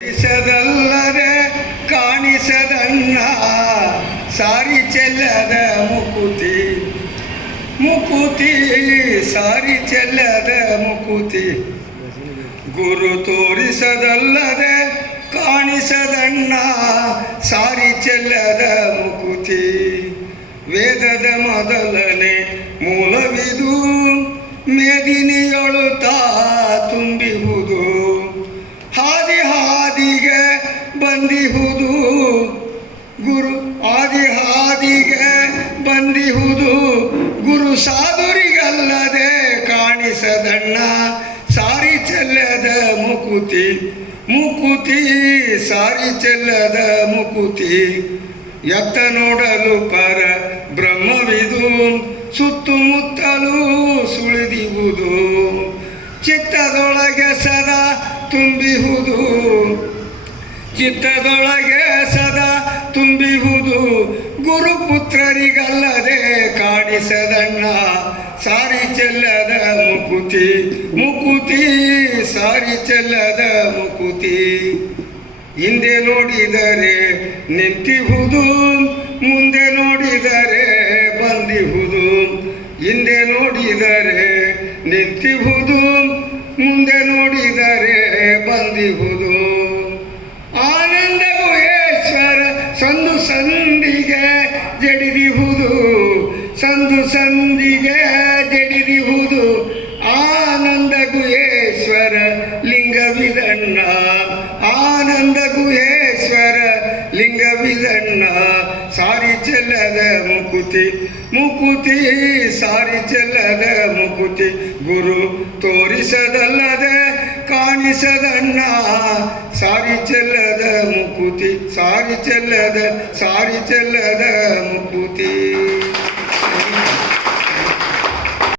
ಕಾಣಿಸದಲ್ಲದೆ ಕಾಣಿಸದಣ್ಣ ಸಾರಿ ಚೆಲ್ಲದ ಮುಕುತಿ. ಮುಕುತಿ, ಸಾರಿ ಚೆಲ್ಲದ ಮುಕುತಿ. ಗುರು ತೋರಿಸದಲ್ಲದೆ ಕಾಣಿಸದಣ್ಣ ಸಾರಿ ಚೆಲ್ಲದ ಮುಕುತಿ. ವೇದದ ಮೊದಲನೇ ಮೂಲವಿದು ಸಾಧುರಿಗಲ್ಲದೆ ಕಾಣಿಸದಣ್ಣ, ಸಾರಿ ಚೆಲ್ಲದ ಮುಕುತಿ ಮುಕುತಿ, ಸಾರಿ ಚೆಲ್ಲದ ಮುಕುತಿ. ಎತ್ತ ನೋಡಲು ಪರ ಬ್ರಹ್ಮವಿದು ಸುತ್ತಮುತ್ತಲು ಸುಳಿದಿವುದು. ಚಿತ್ತದೊಳಗೆ ಸದಾ ತುಂಬಿಹುದು, ಚಿತ್ತದೊಳಗೆ ಸದಾ ತುಂಬಿಹುದು. ಗುರುಪುತ್ರರಿಗಲ್ಲದೆ ಕಾಣಿಸದಣ್ಣ ಸಾರಿ ಚೆಲ್ಲದ ಮುಕುತಿ ಮುಕುತಿ, ಸಾರಿ ಚೆಲ್ಲದ ಮುಕುತಿ. ಹಿಂದೆ ನೋಡಿದರೆ ನಿಂತಿಹುದು, ಮುಂದೆ ನೋಡಿದರೆ ಬಂದಿಹುದು. ಹಿಂದೆ ನೋಡಿದರೆ ನಿಂತಿಹುದು, ಮುಂದೆ ನೋಡಿದರೆ ಬಂದಿಹುದು. ಆನಂದವು ಗುಹೇಶ್ವರ ಸಂದು ಸಂದಿಗೆ ಜಡಿದಿಹುದು ಸಂದು ಸಂದಿಗೆ ಜಡಿದಿಹುದು ಆನಂದ ಗುಹೇಶ್ವರ ಲಿಂಗವಿದಣ್ಣ. ಆನಂದ ಗುಹೇಶ್ವರ ಲಿಂಗವಿದಣ್ಣ. ಸಾರಿ ಚೆಲ್ಲದ ಮುಕುತಿ ಮುಕುತಿ, ಸಾರಿ ಚೆಲ್ಲದ ಮುಕುತಿ. ಗುರು ತೋರಿಸದಲ್ಲದ ಕಾಣಿಸದಣ್ಣ. ಸಾರಿ ಚೆಲ್ಲದ ಮುಕುತಿ, ಸಾರಿ ಚೆಲ್ಲದ ಸಾರಿ ಚೆಲ್ಲದ ಮುಕುತಿ.